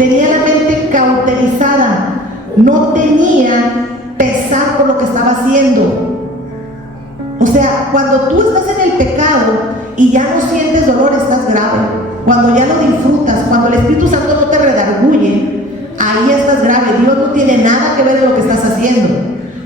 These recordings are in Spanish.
tenía la mente cauterizada, no tenía pesar por lo que estaba haciendo. O sea, cuando tú estás en el pecado y ya no sientes dolor, estás grave. Cuando ya lo disfrutas, cuando el Espíritu Santo no te redarguye, ahí estás grave. Dios no tiene nada que ver en lo que estás haciendo.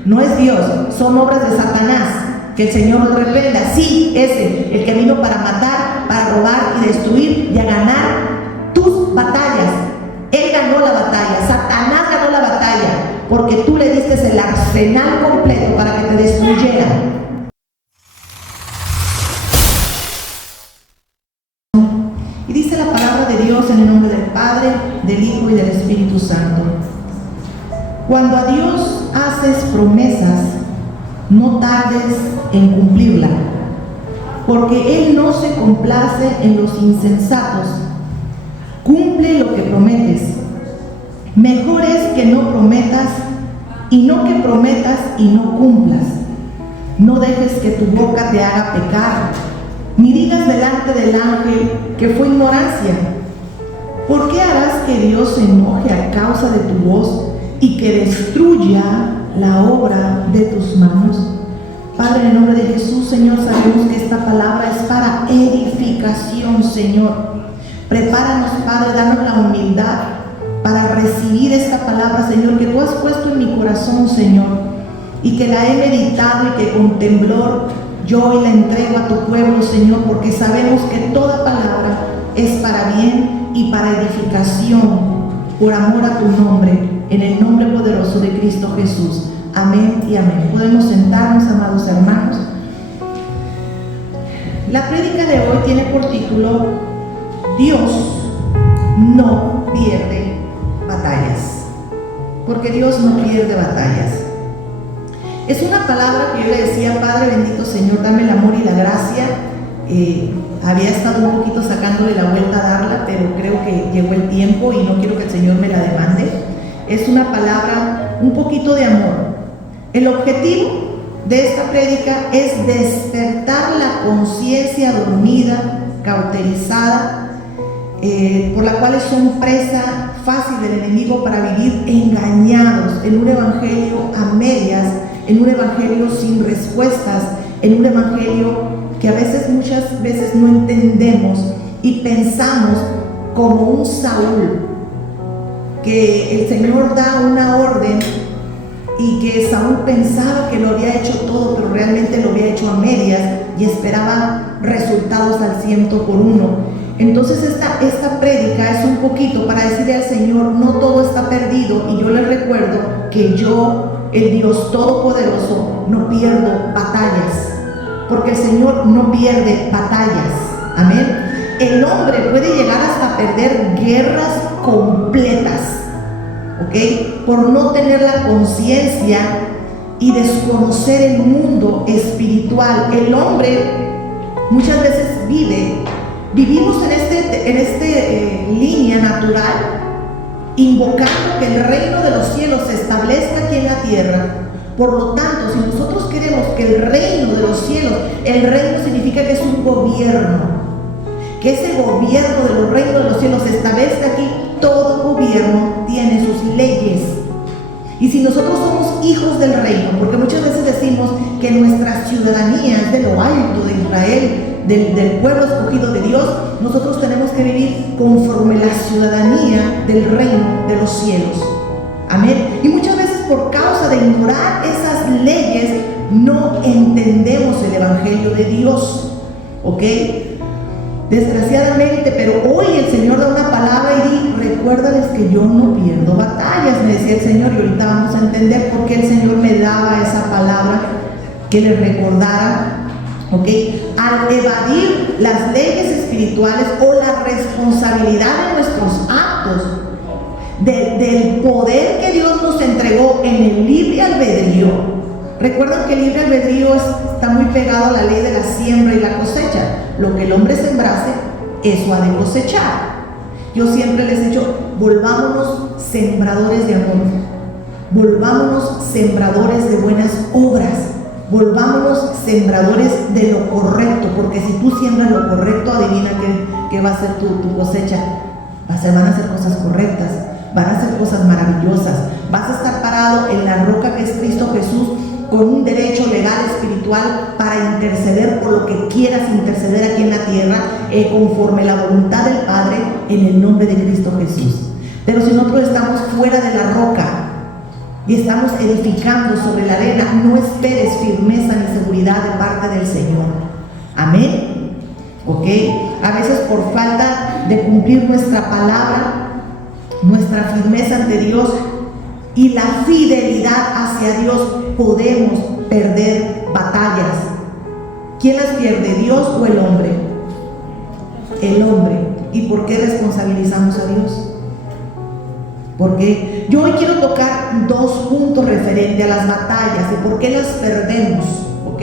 No es Dios, son obras de Satanás. Que el Señor lo reprenda. Sí, ese, el que vino para matar, para robar y destruir y a ganar tus batallas. Él ganó la batalla, Satanás ganó la batalla, porque tú le diste el arsenal completo para que te destruyera. Y dice la palabra de Dios en el nombre del Padre, del Hijo y del Espíritu Santo. Cuando a Dios haces promesas, no tardes en cumplirla, porque Él no se complace en los insensatos. Cumple lo que prometes. Mejor es que no prometas y no que prometas y no cumplas. No dejes que tu boca te haga pecar, ni digas delante del ángel que fue ignorancia. ¿Por qué harás que Dios se enoje a causa de tu voz y que destruya la obra de tus manos? Padre, en el nombre de Jesús, Señor, sabemos que esta palabra es para edificación, Señor. Prepáranos, Padre, danos la humildad para recibir esta palabra, Señor, que tú has puesto en mi corazón, Señor, y que la he meditado y que con temblor yo hoy la entrego a tu pueblo, Señor, porque sabemos que toda palabra es para bien y para edificación, por amor a tu nombre, en el nombre poderoso de Cristo Jesús. Amén y amén. Podemos sentarnos, amados hermanos. La prédica de hoy tiene por título: Dios no pierde batallas. Porque Dios no pierde batallas. Es una palabra que yo le decía: Padre bendito, Señor, dame el amor y la gracia. Había estado un poquito sacándole la vuelta a darla, pero creo que llegó el tiempo y no quiero que el Señor me la demande. Es una palabra, un poquito de amor. El objetivo de esta prédica es despertar la conciencia dormida, cauterizada, por la cual son presa fácil del enemigo para vivir engañados en un evangelio a medias, en un evangelio sin respuestas, en un evangelio que a veces, muchas veces no entendemos y pensamos como un Saúl, que el Señor da una orden y que Saúl pensaba que lo había hecho todo, pero realmente lo había hecho a medias y esperaba resultados al 100%. Entonces esta prédica es un poquito para decirle al Señor: no todo está perdido, y yo le recuerdo que yo, el Dios Todopoderoso, no pierdo batallas, porque el Señor no pierde batallas. Amén. El hombre puede llegar hasta perder guerras completas, ¿ok? Por no tener la conciencia y desconocer el mundo espiritual. El hombre muchas veces vivimos en esta línea natural, invocando que el reino de los cielos se establezca aquí en la tierra. Por lo tanto, si nosotros queremos que el reino de los cielos, el reino significa que es un gobierno, que ese gobierno de los reinos de los cielos se establezca aquí, todo gobierno tiene sus leyes. Y si nosotros somos hijos del reino, porque muchas veces decimos que nuestra ciudadanía es de lo alto de Israel, del pueblo escogido de Dios, nosotros tenemos que vivir conforme la ciudadanía del reino de los cielos. Amén. Y muchas veces, por causa de ignorar esas leyes, no entendemos el evangelio de Dios, ¿ok? Desgraciadamente, pero hoy el Señor da una palabra y dice: recuérdales que yo no pierdo batallas, me decía el Señor, y ahorita vamos a entender por qué el Señor me daba esa palabra, que le recordara, ¿ok? Al evadir las leyes espirituales o la responsabilidad de nuestros actos, del poder que Dios nos entregó en el libre albedrío. Recuerden que el libre albedrío está muy pegado a la ley de la siembra y la cosecha. Lo que el hombre sembrase, eso ha de cosechar. Yo siempre les he dicho: volvámonos sembradores de amor, volvámonos sembradores de buenas obras, volvámonos sembradores de lo correcto, porque si tú siembras lo correcto, adivina qué va a ser tu cosecha. van a hacer cosas correctas, van a hacer cosas maravillosas. Vas a estar parado en la roca que es Cristo Jesús, con un derecho legal espiritual para interceder por lo que quieras interceder aquí en la tierra, conforme la voluntad del Padre, en el nombre de Cristo Jesús. Pero si nosotros estamos fuera de la roca y estamos edificando sobre la arena, no esperes firmeza ni seguridad de parte del Señor. Amén. ¿Ok? A veces por falta de cumplir nuestra palabra, nuestra firmeza ante Dios y la fidelidad hacia Dios, podemos perder batallas. ¿Quién las pierde, Dios o el hombre? El hombre. ¿Y por qué responsabilizamos a Dios? Porque yo hoy quiero tocar dos puntos referentes a las batallas y por qué las perdemos. ¿Ok?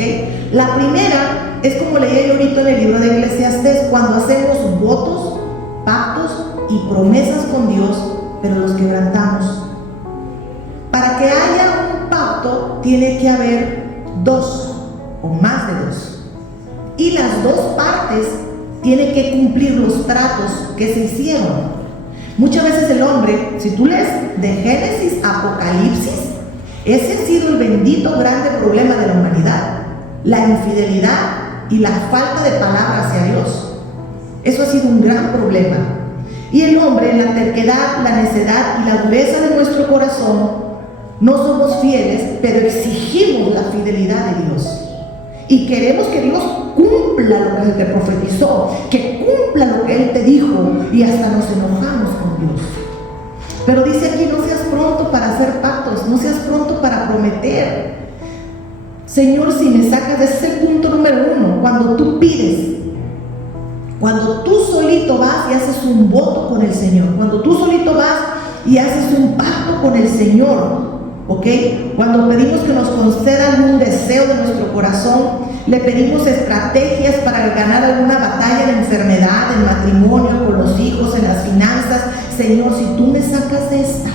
La primera es como leí yo ahorita en el libro de Eclesiastés, cuando hacemos votos, pactos y promesas con Dios, pero los quebrantamos. Para que haya un pacto tiene que haber dos o más de dos, y las dos partes tienen que cumplir los tratos que se hicieron. Muchas veces el hombre, si tú lees de Génesis a Apocalipsis, ese ha sido el bendito grande problema de la humanidad: la infidelidad y la falta de palabra hacia Dios. Eso ha sido un gran problema. Y el hombre, en la terquedad, la necedad y la dureza de nuestro corazón, no somos fieles, pero exigimos la fidelidad de Dios. Y queremos que Dios cumpla lo que Él te profetizó, que cumpla lo que Él te dijo, y hasta nos enojamos con Dios. Pero dice aquí: no seas pronto para hacer pactos, no seas pronto para prometer. Señor, si me sacas de ese punto número uno, cuando tú pides, cuando tú solito vas y haces un voto con el Señor, cuando tú solito vas y haces un pacto con el Señor, ¿ok? Cuando pedimos que nos concedan un deseo de nuestro corazón, le pedimos estrategias para ganar alguna batalla en enfermedad, en matrimonio, con los hijos, en las finanzas. Señor, si tú me sacas de esta,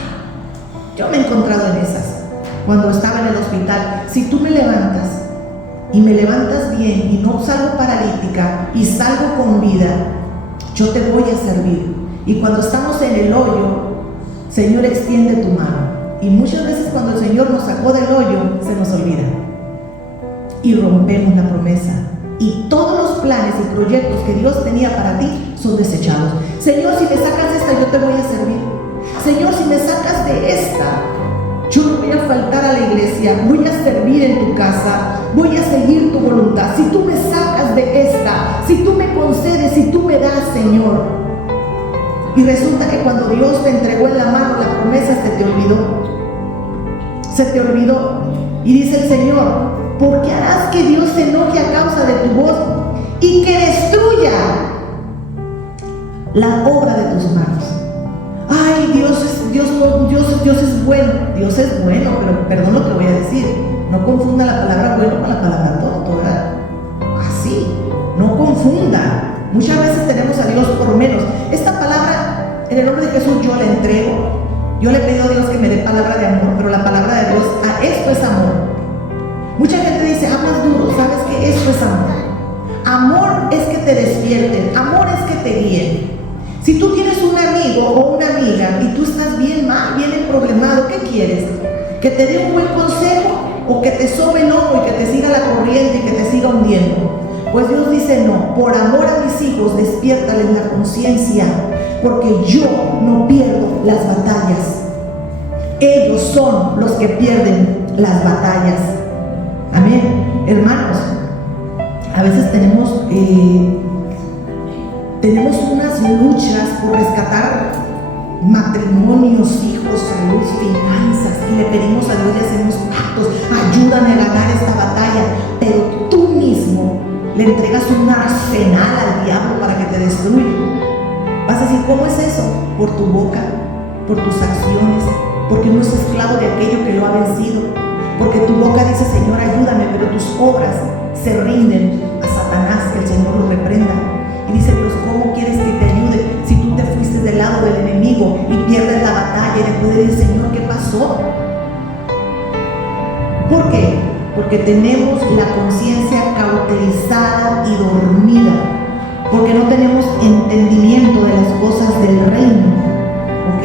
yo me he encontrado en esas cuando estaba en el hospital. Si tú me levantas y me levantas bien y no salgo paralítica y salgo con vida, yo te voy a servir. Y cuando estamos en el hoyo, Señor, extiende tu mano. Y muchas veces cuando el Señor nos sacó del hoyo, se nos olvida y rompemos la promesa, y todos los planes y proyectos que Dios tenía para ti son desechados. Señor, si me sacas de esta, yo te voy a servir. Señor, si me sacas de esta, yo no voy a faltar a la iglesia, voy a servir en tu casa, voy a seguir tu voluntad. Si tú me sacas de esta, si tú me concedes, si tú me das, Señor. Y resulta que cuando Dios te entregó en la mano la promesa, se te olvidó. Se te olvidó. Y dice el Señor: ¿por qué harás que Dios se enoje a causa de tu voz y que destruya la obra de tus manos? Ay, Dios es bueno. Dios es bueno, pero perdón lo que voy a decir. No confunda la palabra bueno con la palabra tonto, ¿verdad? Así, no confunda. Muchas veces tenemos a Dios por menos. Esta palabra, en el nombre de Jesús, yo la entrego. Yo le pido a Dios que me dé palabra de amor, pero la palabra de Dios, esto es amor. Mucha gente dice: hablas duro. ¿Sabes qué? Esto es amor. Amor es que te despierten, amor es que te guíen. Si tú tienes un amigo o una amiga y tú estás bien mal, bien emproblemado, ¿qué quieres? ¿Que te dé un buen consejo o que te sobe el lomo y que te siga la corriente y que te siga hundiendo? Pues Dios dice: no, por amor a mis hijos, despiértales la conciencia, porque yo no pierdo las batallas. Ellos son los que pierden las batallas. Amén. Hermanos, a veces tenemos unas luchas por rescatar matrimonios, hijos, salud, finanzas, y le pedimos a Dios y hacemos pactos: ayúdame a ganar esta batalla. Pero tú mismo le entregas un arsenal al diablo para que te destruya. Vas a decir: ¿cómo es eso? Por tu boca, por tus acciones, porque uno es esclavo de aquello que lo ha vencido. Porque tu boca dice: Señor, ayúdame, pero tus obras se rinden a Satanás, que el Señor lo reprenda. Y dice Dios: ¿cómo quieres que te ayude si tú te fuiste del lado del enemigo y pierdes la batalla? Y después de decir: Señor, ¿qué pasó? ¿Por qué? Porque tenemos la conciencia cauterizada y dormida. porque no tenemos entendimiento de las cosas del reino. ¿Ok?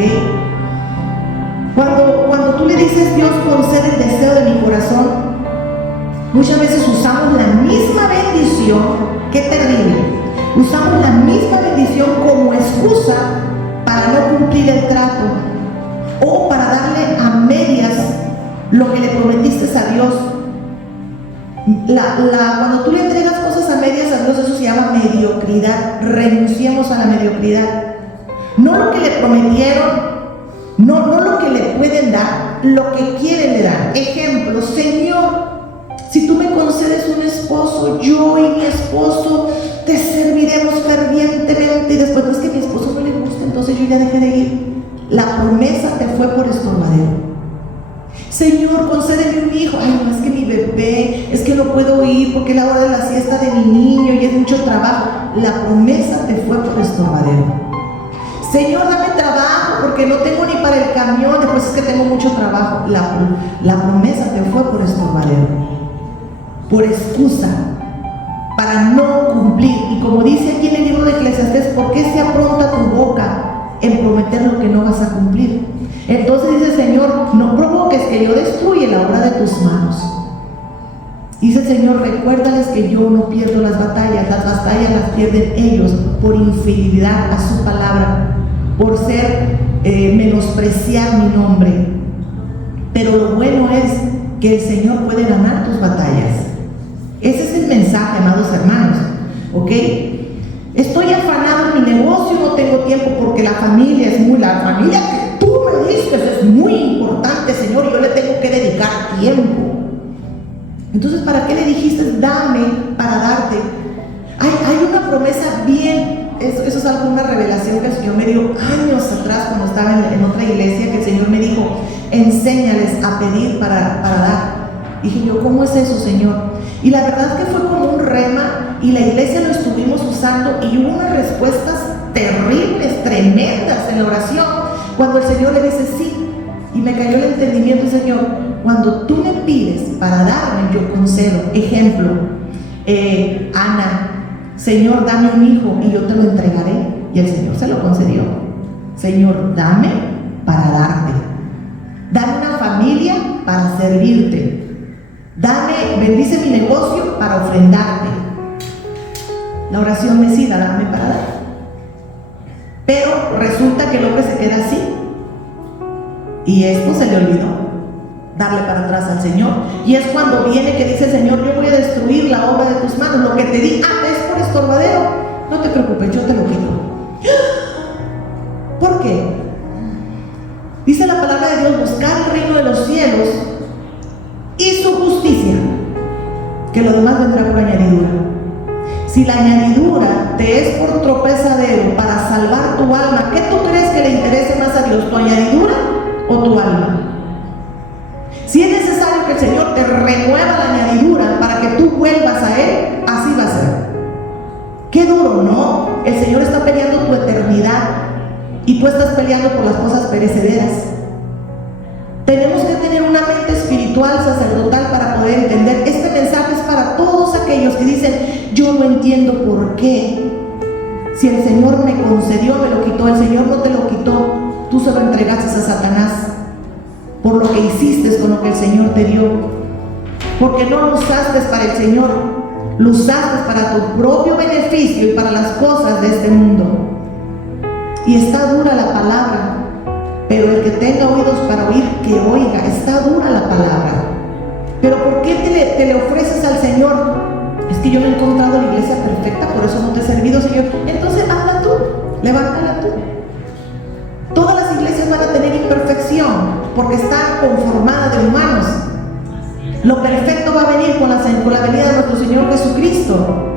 Cuando tú le dices, Dios, concede el deseo de mi corazón, muchas veces usamos la misma bendición. ¡Qué terrible! Usamos la misma bendición como excusa para no cumplir el trato o para darle a medias lo que le prometiste a Dios. Cuando tú le entregas cosas a medias a Dios, eso se llama mediocridad. Renunciemos a la mediocridad. No lo que le prometieron, no lo que le pueden dar, lo que quieren le dar. Ejemplo, Señor, si tú me concedes un esposo, yo y mi esposo te serviremos fervientemente. Y después, no es que a mi esposo no le gusta, entonces yo ya dejé de ir. La promesa te fue por estorbadero. Señor, concédeme un hijo. Ay, no, es que mi bebé, es que no puedo ir porque es la hora de la siesta de mi niño y es mucho trabajo. La promesa te fue por estorbadero. Señor, dame trabajo porque no tengo ni para el camión, después es que tengo mucho trabajo. La promesa te fue por estorbadero, por excusa, para no cumplir. Y como dice aquí en el libro de Eclesiastés, ¿por qué se apronta tu boca en prometer lo que no vas a cumplir? Entonces dice, Señor, no provoques que yo destruya la obra de tus manos. Dice, Señor, recuérdales que yo no pierdo las batallas las pierden ellos por infidelidad a su palabra, por ser menospreciar mi nombre. Pero lo bueno es que el Señor puede ganar tus batallas. Ese es el mensaje, amados hermanos. ¿Ok? Estoy afanado en mi negocio, no tengo tiempo porque la familia que tú me dices es muy importante, Señor, y yo le tengo que dedicar tiempo. Entonces, ¿para qué le dijiste dame para darte? Hay una promesa bien, eso es alguna revelación que el Señor me dio años atrás cuando estaba en otra iglesia, que el Señor me dijo, enséñales a pedir para dar. Dije yo, ¿cómo es eso, Señor? Y la verdad es que fue como un rema, y la iglesia lo estuvimos usando, y hubo unas respuestas terribles, tremendas en la oración, cuando el Señor le dice sí, y me cayó el entendimiento, Señor, cuando tú me pides para darme, yo concedo. Ejemplo, Ana, Señor, dame un hijo y yo te lo entregaré, y el Señor se lo concedió. Señor, dame para darte, dame una familia para servirte, bendice mi negocio para ofrendarte. La oración decida, dame para dar. Pero resulta que el hombre se queda así, y esto se le olvidó, darle para atrás al Señor. Y es cuando viene que dice, Señor, yo voy a destruir la obra de tus manos, lo que te di antes por estorbadero, no te preocupes, yo te lo quito. ¿Por qué? Dice la palabra de Dios, buscar el reino de los cielos y su justicia, que lo demás vendrá por añadidura. Si la añadidura te es por tropezadero para salvar tu alma, ¿qué tú crees que le interese más a Dios, tu añadidura o tu alma? Si es necesario que el Señor te remueva la añadidura para que tú vuelvas a Él, así va a ser. Qué duro, ¿no? El Señor está peleando tu eternidad y tú estás peleando por las cosas perecederas. Tenemos que tener una mente espiritual, sacerdotal, para poder entender. Este mensaje es para todos aquellos que dicen, yo no entiendo por qué. Si el Señor me concedió, me lo quitó. El Señor no te lo quitó, tú se lo entregaste a Satanás por lo que hiciste con lo que el Señor te dio. Porque no lo usaste para el Señor, lo usaste para tu propio beneficio y para las cosas de este mundo. Y está dura la palabra, pero el que tenga oídos para oír, que oiga. Está dura la palabra. Pero ¿por qué te le ofreces al Señor? Es que yo no he encontrado la iglesia perfecta, por eso no te he servido, Señor. Entonces hazla tú, levántala tú. Todas las iglesias van a tener imperfección, porque está conformada de humanos. Lo perfecto va a venir con la venida de nuestro Señor Jesucristo.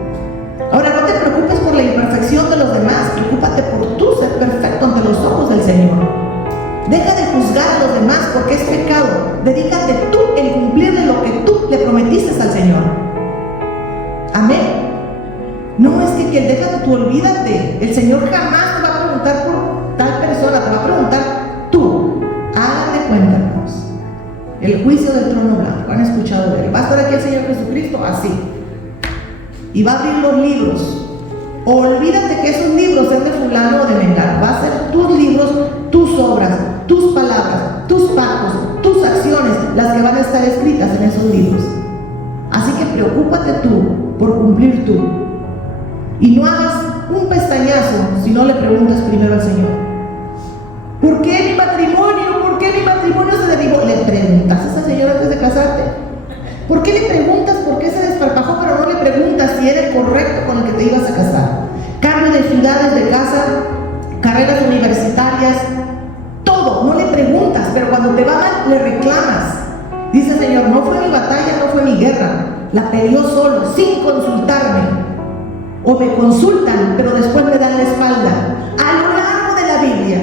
Ahora, no te preocupes por la imperfección de los demás, preocúpate por tú ser perfecto ante los ojos del Señor. Deja de juzgar a los demás porque es pecado. Dedícate tú en cumplir de lo que tú le prometiste al Señor. Amén. No es que déjate tú, olvídate. El Señor jamás te va a preguntar por tal persona, te va a preguntar tú. Háganle cuenta, hermanos. El juicio del trono blanco, ¿han escuchado de él? Va a estar aquí el Señor Jesucristo así, y va a abrir los libros Olvídate que esos libros sean de fulano o de mengano. Va a ser tus libros, tus obras, tus palabras, tus pactos, tus acciones, las que van a estar escritas en esos libros. Así que preocúpate tú por cumplir tú. Y no hagas un pestañazo si no le preguntas primero al Señor: ¿por qué mi matrimonio? ¿Por qué mi matrimonio se derribó? ¿Le preguntas a esa señora antes de casarte? ¿Por qué le preguntas por qué se desparpajó, pero no le preguntas si era el correcto con el que te ibas a casar? Cambio de ciudades, de casa, carreras universitarias, todo, no le preguntas, pero cuando te va mal le reclamas. Dice: Señor, no fue mi batalla, no fue mi guerra, la peleó solo, sin consultarme. O me consultan, pero después me dan la espalda. A lo largo de la Biblia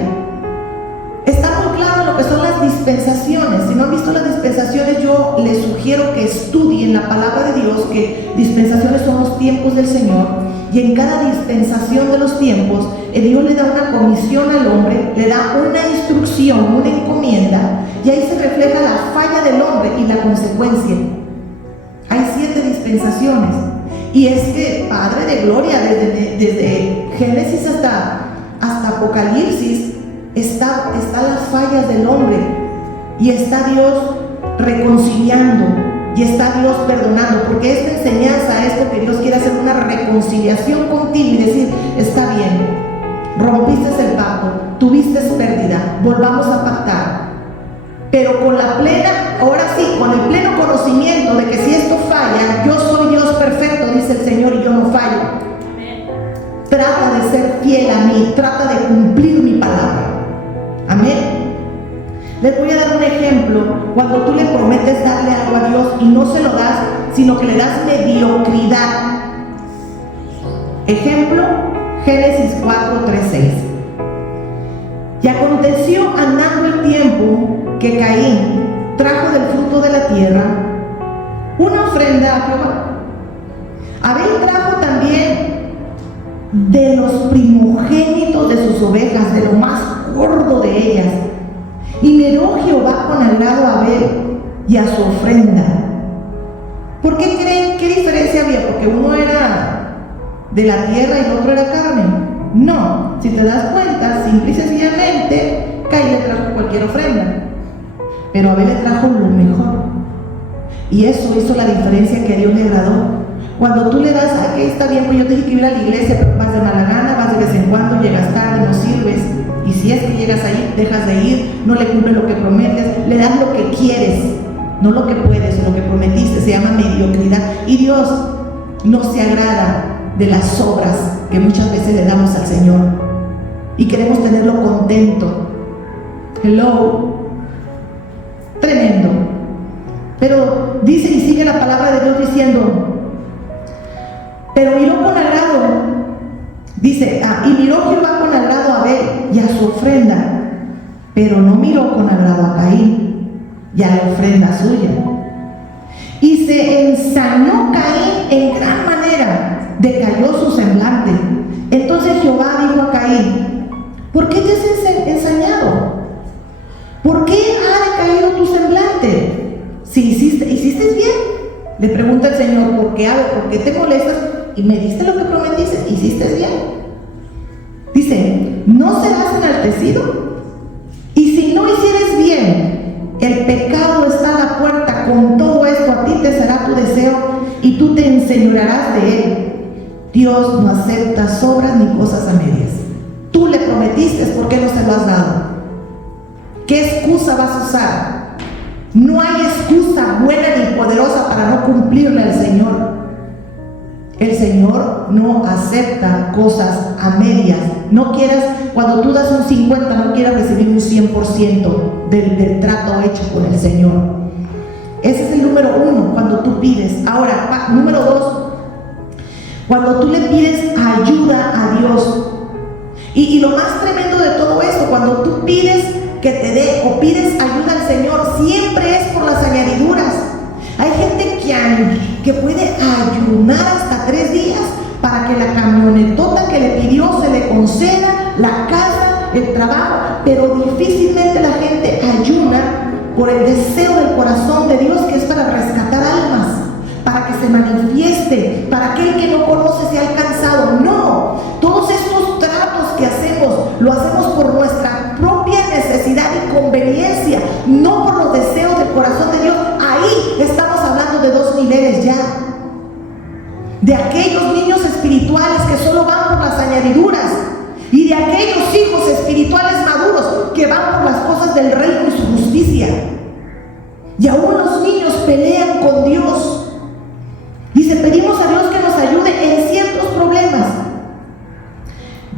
está muy claro lo que son las dispensaciones. Si no han visto las dispensaciones, yo les sugiero que estudien la palabra de Dios, que dispensaciones son los tiempos del Señor. Y en cada dispensación de los tiempos, Dios le da una comisión al hombre, le da una instrucción, una encomienda, y ahí se refleja la falla del hombre y la consecuencia. Hay 7 dispensaciones. Y es que, Padre de Gloria, desde Génesis hasta Apocalipsis, está las fallas del hombre, y está Dios reconciliando, y está Dios perdonando, porque esta enseñanza es porque Dios quiere hacer una reconciliación contigo y decir: está bien, rompiste el pacto, tuviste pérdida, volvamos a pactar, pero con la plena, ahora sí, con el pleno conocimiento de que si esto falla, yo soy Dios perfecto, dice el Señor, y yo no fallo. Trata de ser fiel a mí, trata de cumplir mi palabra. Amén. Les voy a dar un ejemplo. Cuando tú le prometes darle algo a Dios y no se lo das, sino que le das mediocridad. Ejemplo, Génesis 4:3-6. Y aconteció andando el tiempo que Caín trajo del fruto de la tierra una ofrenda a Jehová. Abel trajo también de los primogénitos de sus ovejas, de lo más gordo de ellas. Y miró Jehová con agrado a Abel y a su ofrenda. ¿Por qué creen? ¿Qué diferencia había? ¿Porque uno era de la tierra y el otro era carne? No, si te das cuenta, simple y sencillamente, Caín le trajo cualquier ofrenda, pero Abel le trajo lo mejor. Y eso hizo la diferencia que a Dios le agradó. Cuando tú le das: aquí está bien, pues yo te dije que iba a la iglesia, pero vas de mala gana, vas de vez en cuando, llegas tarde, no sirves. Y si es que llegas ahí, dejas de ir, no le cumples lo que prometes, le das lo que quieres, no lo que puedes o lo que prometiste. Se llama mediocridad. Y Dios no se agrada de las obras que muchas veces le damos al Señor y queremos tenerlo contento. Hello, tremendo. Pero dice y sigue la palabra de Dios diciendo: pero miró con agrado, dice, y miró Jehová con agrado a Abel y a su ofrenda, pero no miró con agrado a Caín y a la ofrenda suya. Y se ensañó Caín en gran manera, decayó su semblante. Entonces Jehová dijo a Caín: ¿por qué te has ensañado? ¿Por qué ha decaído tu semblante? Si hiciste bien. Le pregunta el Señor: ¿por qué te molestas? Y me diste lo que prometiste, hiciste bien. Dice: ¿no serás enaltecido? Y si no hicieres bien, el pecado está a la puerta. Con todo esto a ti te será tu deseo y tú te enseñorearás de él. Dios no acepta obras ni cosas a medias. Tú le prometiste, ¿por qué no se lo has dado? ¿Qué excusa vas a usar? No hay excusa buena ni poderosa para no cumplirle al Señor. El Señor no acepta cosas a medias. No quieras, cuando tú das un 50, no quieras recibir un 100% del trato hecho con el Señor. Ese es el número 1, cuando tú pides. Ahora, número 2, cuando tú le pides ayuda a Dios. Y lo más tremendo de todo esto, cuando tú pides que te dé o pides ayuda al Señor, siempre es por las añadiduras. Hay gente que puede ayunar hasta 3 días para que la camionetota que le pidió se le conceda, la casa, el trabajo, pero difícilmente la gente ayuna por el deseo del corazón de Dios, que es para rescatar almas, para que se manifieste, para aquel que no conoce sea alcanzado. No, añadiduras, y de aquellos hijos espirituales maduros que van por las cosas del reino y su justicia. Y aún los niños pelean con Dios. Dice, pedimos a Dios que nos ayude en ciertos problemas.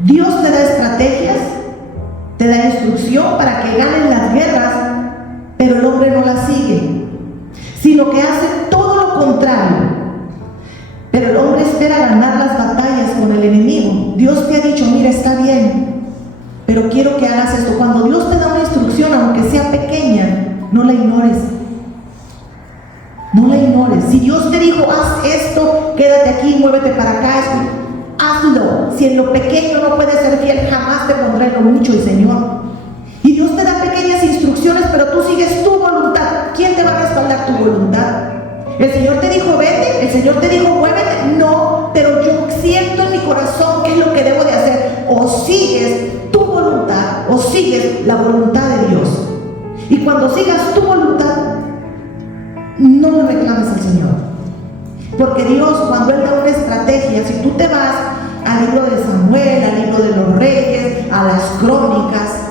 Dios te da estrategias, te da instrucción para que ganen las guerras, pero el hombre no las sigue, sino que hace todo lo contrario. Pero el hombre espera ganar las batallas con el enemigo. Dios te ha dicho, mira, está bien, pero quiero que hagas esto. Cuando Dios te da una instrucción, aunque sea pequeña, no la ignores. No la ignores. Si Dios te dijo, haz esto, quédate aquí, muévete para acá, hazlo. Si en lo pequeño no puedes ser fiel, jamás te pondré en lo mucho, el Señor. Y Dios te da pequeñas instrucciones, pero tú sigues tu voluntad. ¿Quién te va a respaldar tu voluntad? El Señor te dijo, vete, el Señor te dijo, muévete. No, pero yo siento en mi corazón qué es lo que debo de hacer. O sigues tu voluntad, o sigues la voluntad de Dios. Y cuando sigas tu voluntad, no le reclames al Señor. Porque Dios, cuando Él da una estrategia, si tú te vas al libro de Samuel, al libro de los reyes, a las crónicas,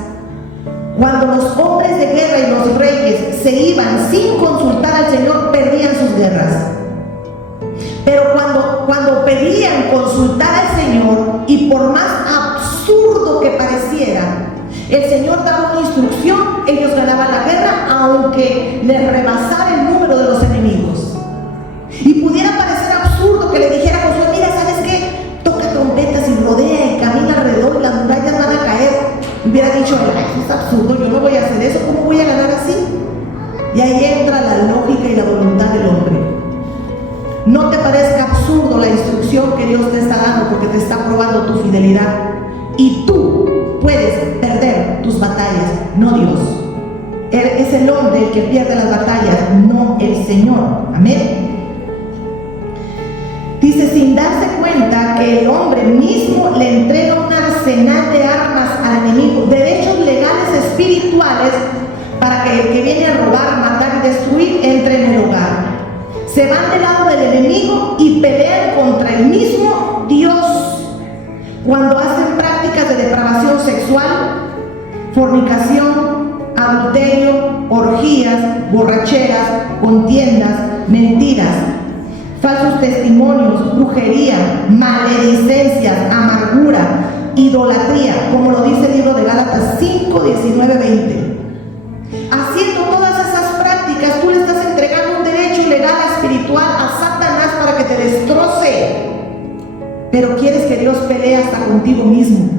cuando los hombres de guerra y los reyes se iban sin consultar al Señor, perdían sus guerras. Pero cuando pedían consultar al Señor, y por más absurdo que pareciera, el Señor daba una instrucción, ellos ganaban la guerra, aunque les rebasara el número de los enemigos. Y pudiera parecer absurdo que le dijera a Josué, mira, ¿sabes qué? Toca trompetas y rodea y camina alrededor y las murallas van a caer. Hubiera dicho, eso es absurdo, yo no voy a hacer eso, ¿cómo voy a ganar así? Y ahí entra la lógica y la voluntad del hombre. No te parezca absurdo la instrucción que Dios te está dando, porque te está probando tu fidelidad. Y tú puedes perder tus batallas, no Dios. Es el hombre el que pierde las batallas, no el Señor. Amén. Dice, sin darse cuenta que el hombre mismo le entrega un arsenal de armas al enemigo, derechos legales espirituales, para que el que viene a robar, matar y destruir entre en el hogar. Se van del lado del enemigo y pelean contra el mismo Dios. Cuando hacen prácticas de depravación sexual, fornicación, adulterio, orgías, borracheras, contiendas, mentiras, falsos testimonios, brujería, maledicencias, amargura, idolatría, como lo dice el libro de Gálatas 5, 19, 20. Haciendo todas esas prácticas, tú le estás entregando un derecho legal espiritual a Satanás para que te destroce. Pero quieres que Dios pelee hasta contigo mismo,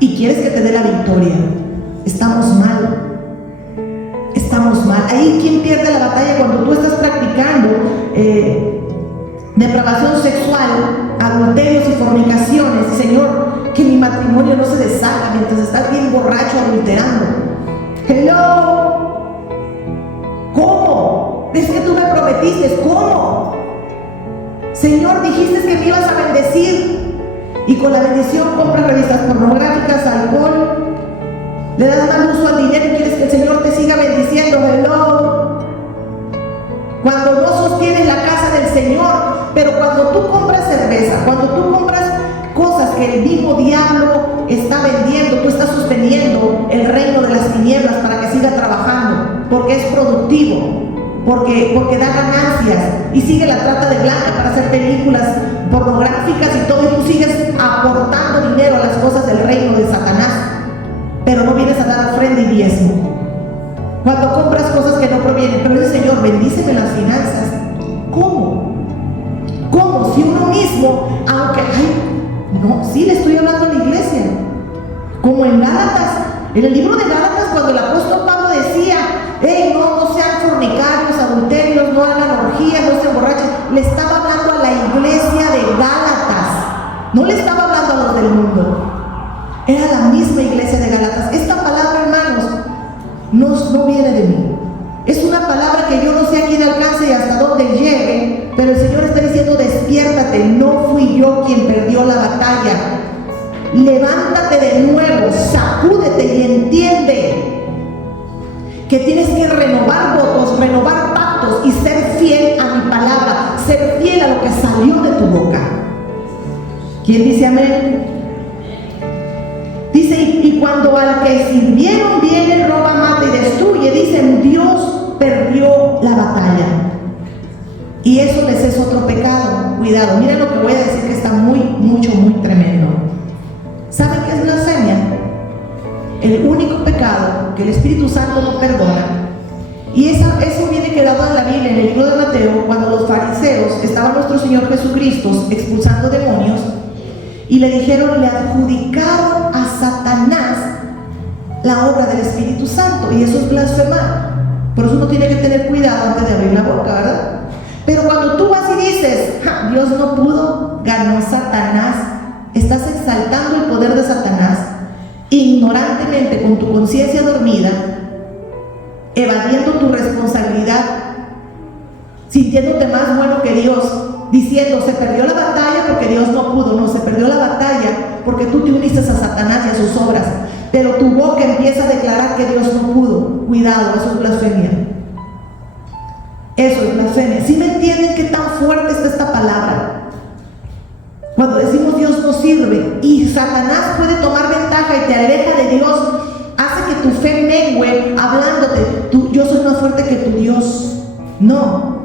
y quieres que te dé la victoria. Estamos mal. Estamos mal. Ahí, ¿quién pierde la batalla? Cuando tú estás practicando depravación sexual, adulterios y fornicaciones. Señor, que mi matrimonio no se deshaga mientras estás bien borracho adulterando. Hello. ¿Cómo? Es que tú me prometiste. ¿Cómo? Señor, dijiste que me ibas a bendecir, y con la bendición compras revistas pornográficas, alcohol, le das mal uso al dinero y quieres que el Señor te siga bendiciendo. Hello. Cuando no sostienes la casa del Señor, pero cuando tú compras cerveza, cuando tú compras cosas que el mismo diablo está vendiendo, tú estás sosteniendo el reino de las tinieblas para que siga trabajando, porque es productivo, porque da ganancias, y sigue la trata de blanca para hacer películas pornográficas y todo, y tú sigues aportando dinero a las cosas del reino de Satanás, pero no vienes a dar ofrenda y diezmo. Cuando compras cosas que no provienen, pero el Señor, bendíceme las finanzas. ¿Cómo? ¿Cómo? Si uno mismo, aunque, no, sí le estoy hablando a la iglesia, como en Gálatas, en el libro de Gálatas, cuando el apóstol Pablo decía, no sean fornicarios, adulterios, no hagan orgías, no se emborrachen, le estaba hablando a la iglesia de Gálatas, no le estaba hablando a los del mundo. Era la misma iglesia de Gálatas. Esta palabra, hermanos, no viene de mí. Es una palabra que yo no sé a quién alcance y hasta dónde llegue, pero el Señor está diciendo, despiértate, no fui yo quien perdió la batalla. Levántate de nuevo, sacúdete y entiende que tienes que renovar votos, renovar pactos y ser fiel a mi palabra, ser fiel a lo que salió de tu boca. ¿Quién dice amén? Dice, y cuando al que sirvieron viene, roba, mata y destruye, dicen, Dios perdió la batalla. Y eso les es otro pecado. Cuidado, miren lo que voy a decir, que está muy tremendo. ¿Saben qué es blasfemia? El único pecado que el Espíritu Santo no perdona. Y eso viene quedado en la Biblia, en el libro de Mateo, cuando los fariseos, estaba nuestro Señor Jesucristo expulsando demonios, y le dijeron, le adjudicaron a Satanás la obra del Espíritu Santo, y eso es blasfemar. Por eso uno tiene que tener cuidado antes de abrir la boca, ¿verdad? Pero cuando tú vas y dices, Dios no pudo, ganó Satanás, estás exaltando el poder de Satanás, ignorantemente, con tu conciencia dormida, evadiendo tu responsabilidad, sintiéndote más bueno que Dios, diciendo, se perdió la batalla porque Dios no pudo. No, se perdió la batalla porque tú te uniste a Satanás y a sus obras, pero tu boca empieza a declarar que Dios no pudo. Cuidado, eso es blasfemia. Eso es blasfemia. ¿Sí me entienden qué tan fuerte está esta palabra? Cuando decimos Dios no sirve, y Satanás puede tomar ventaja y te aleja de Dios, hace que tu fe mengue, hablándote, yo soy más fuerte que tu Dios. No.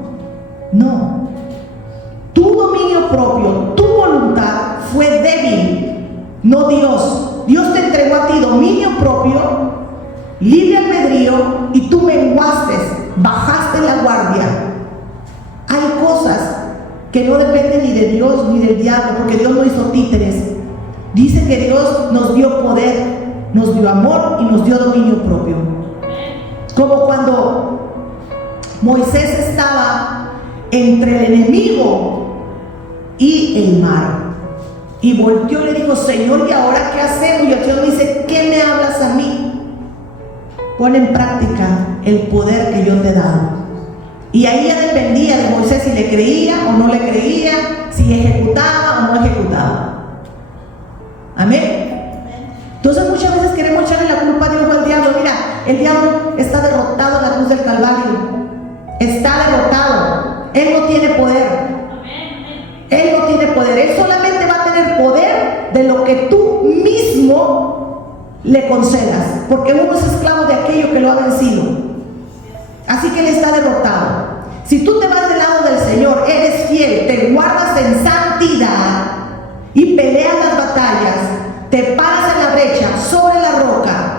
Tu dominio propio, tu voluntad fue débil, no Dios. Dios te entregó a ti dominio propio, libre albedrío, y tú menguaste, bajaste la guardia. Hay cosas que no dependen ni de Dios ni del diablo, porque Dios no hizo títeres. Dice que Dios nos dio poder, nos dio amor y nos dio dominio propio. Como cuando Moisés estaba entre el enemigo y el mar, y volteó y le dijo, Señor, ¿y ahora qué hacemos? Y el Señor dice, ¿qué me hablas a mí? Pon en práctica el poder que yo te he dado. Y ahí ya dependía de Moisés si le creía o no le creía, si ejecutaba o no ejecutaba. Amén. Entonces muchas veces queremos echarle la culpa a Dios o al diablo. Mira, el diablo está derrotado en la cruz del Calvario. Está derrotado. Él no tiene poder. Él no tiene poder. Él solamente va a tener poder de lo que tú mismo le concedas, porque uno es esclavo de aquello que lo ha vencido. Así que él está derrotado. Si tú te vas del lado del Señor, eres fiel, te guardas en santidad y peleas las batallas, te paras en la brecha, sobre la roca,